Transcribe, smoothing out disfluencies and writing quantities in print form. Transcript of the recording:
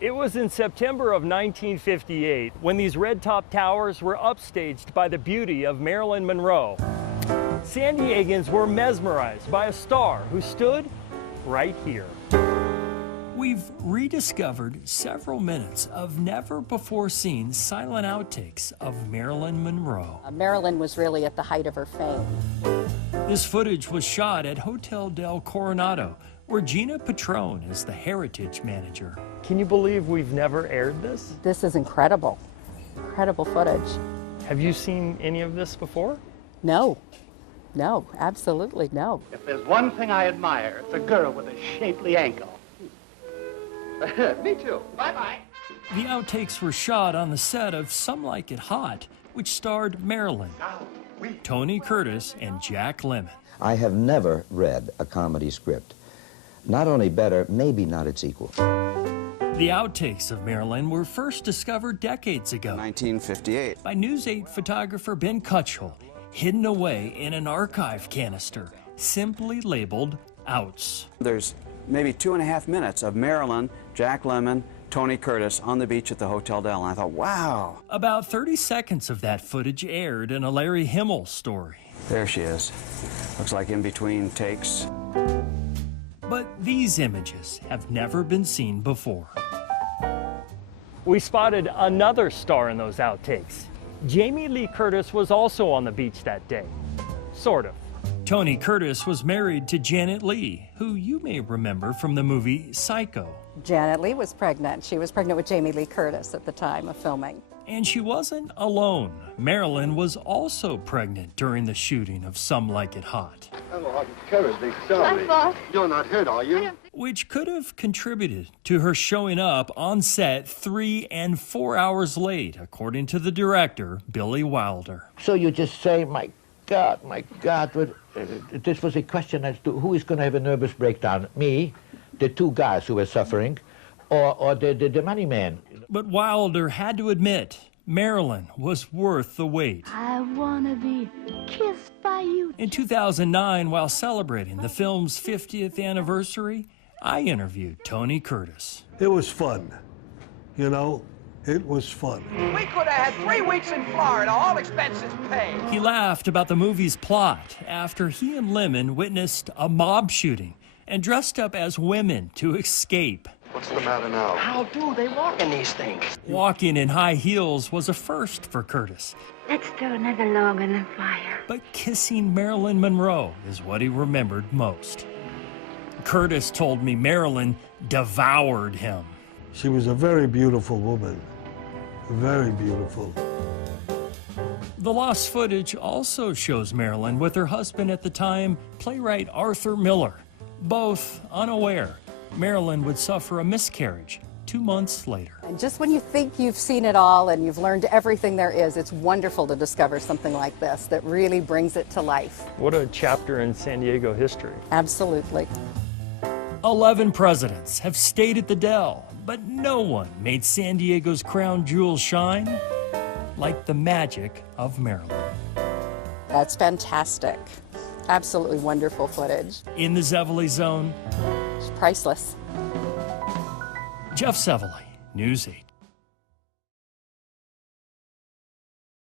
It was in September of 1958 when these red-top towers were upstaged by the beauty of Marilyn Monroe. San Diegans were mesmerized by a star who stood right here. We've rediscovered several minutes of never-before-seen silent outtakes of Marilyn Monroe. Marilyn was really at the height of her fame. This footage was shot at Hotel del Coronado, where Gina Petrone is the heritage manager. Can you believe we've never aired this? This is incredible. Incredible footage. Have you seen any of this before? No. No, absolutely no. If there's one thing I admire, it's a girl with a shapely ankle. Me too. Bye-bye. The outtakes were shot on the set of Some Like It Hot, which starred Marilyn, Tony Curtis, and Jack Lemmon. I have never read a comedy script. Not only better, maybe not its equal. The outtakes of Marilyn were first discovered decades ago. 1958. By News 8 photographer Ben Cutchell, hidden away in an archive canister, simply labeled Outs. There's maybe 2.5 minutes of Marilyn, Jack Lemmon, Tony Curtis on the beach at the Hotel Del, and I thought, wow. About 30 seconds of that footage aired in a Larry Himmel story. There she is. Looks like in between takes. But these images have never been seen before. We spotted another star in those outtakes. Jamie Lee Curtis was also on the beach that day. Sort of. Tony Curtis was married to Janet Leigh, who you may remember from the movie Psycho. Janet Leigh was pregnant. She was pregnant with Jamie Lee Curtis at the time of filming. And she wasn't alone. Marilyn was also pregnant during the shooting of Some Like It Hot. I'm terribly sorry. You're not hurt, are you? Which could have contributed to her showing up on set 3 and 4 hours late, according to the director, Billy Wilder. So you just say, my God, this was a question as to who is going to have a nervous breakdown, me, the two guys who were suffering, or the money man. But Wilder had to admit, Marilyn was worth the wait. I wanna be kissed by you. In 2009, while celebrating the film's 50th anniversary, I interviewed Tony Curtis. It was fun. You know, it was fun. We could have had 3 weeks in Florida, all expenses paid. He laughed about the movie's plot after he and Lemmon witnessed a mob shooting and dressed up as women to escape. What's the matter now? How do they walk in these things? Walking in high heels was a first for Curtis. Let's throw another log on the fire. But kissing Marilyn Monroe is what he remembered most. Curtis told me Marilyn devoured him. She was a very beautiful woman. Very beautiful. The lost footage also shows Marilyn with her husband at the time, playwright Arthur Miller. Both unaware Marilyn would suffer a miscarriage 2 months later. And just when you think you've seen it all and you've learned everything there is, it's wonderful to discover something like this that really brings it to life. What a chapter in San Diego history. Absolutely. 11 presidents have stayed at the Del, but no one made San Diego's crown jewels shine like the magic of Marilyn. That's fantastic. Absolutely wonderful footage. In the zevely-zone, It's priceless. Jeff Zevely, News 8.